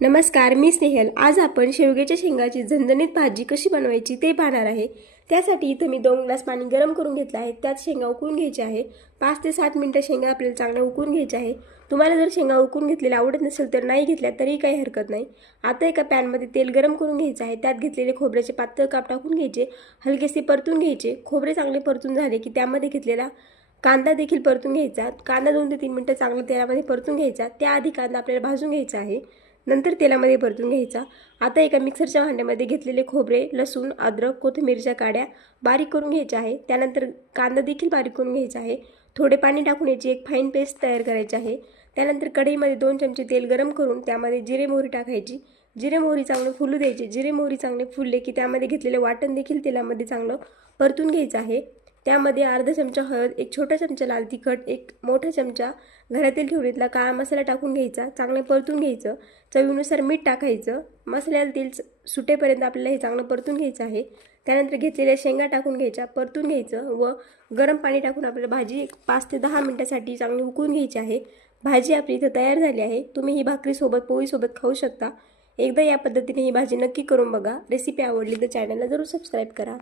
नमस्कार, मी स्नेहल। आज आपण शेवग्याच्या शेंगाची झणझणीत भाजी कशी बनवायची ते पाहणार आहे। त्यासाठी इथे मी 2 ग्लास पाणी गरम करून घेतलं आहे। त्यात शेंगा उकळून घ्यायचे आहे। 5 ते 7 मिनिटं शेंगा आपल्याला चांगल्या उकळून घ्यायच्या आहे। तुम्हाला जर शेंगा उकळून घेतलेल्या आवडत नसेल तर नाही घेतल्या तरी काही हरकत नाही। आता एका पॅनमध्ये तेल गरम करून घ्यायचं आहे। त्यात घेतलेले खोबऱ्याचे पातळ काप टाकून घ्यायचे, हलकेसे परतून घ्यायचे। खोबरे चांगले परतून झाले की त्यामध्ये घेतलेला कांदा देखील परतून घ्यायचा। कांदा 2 ते 3 मिनिटं चांगल्या तेलामध्ये परतून घ्यायचा। त्याआधी कांदा आपल्याला भाजून घ्यायचा आहे, नंतर तेलामध्ये परतून घ्यायचा। आता एका मिक्सरच्या भांड्यामध्ये घेतलेले खोबरे, लसूण, अद्रक, कोथिंबीरच्या काड्या बारीक करून घ्यायच्या आहे। त्यानंतर कांदा देखील बारीक करून घ्यायचा आहे। थोडे पाणी टाकून याची एक फाईन पेस्ट तयार करायची आहे। त्यानंतर कढईमध्ये 2 चमचे तेल गरम करून त्यामध्ये जिरे मोहरी टाकायची। जिरे मोहरी चांगले फुलू द्यायचे। जिरे मोहरी चांगले फुलले की त्यामध्ये घेतलेले वाटण देखील तेलामध्ये चांगलं परतून घ्यायचं आहे। त्यामध्ये अर्धा चमचा हळद, एक छोटा चमचा लाल तिखट, एक मोठा चमचा घरातील ठेवलेला काळा मसाला टाकून घ्यायचा। चांगले परतून घ्यायचं। चवीनुसार मीठ टाकायचं। मसाल्याला तेल सुटेपर्यंत आपल्याला हे चांगलं परतून घ्यायचं आहे। त्यानंतर घेतलेल्या शेंगा टाकून घ्यायच्या, परतून घ्यायचं व गरम पाणी टाकून आपल्याला भाजी 5 ते 10 मिनिटांसाठी चांगली उकळून घ्यायची आहे। भाजी आपली इथं तयार झाली आहे। तुम्ही ही भाकरीसोबत, पोळीसोबत खाऊ शकता। एकदा या पद्धतीने ही भाजी नक्की करून बघा। रेसिपी आवडली तर चॅनलला जरूर सबस्क्राईब करा।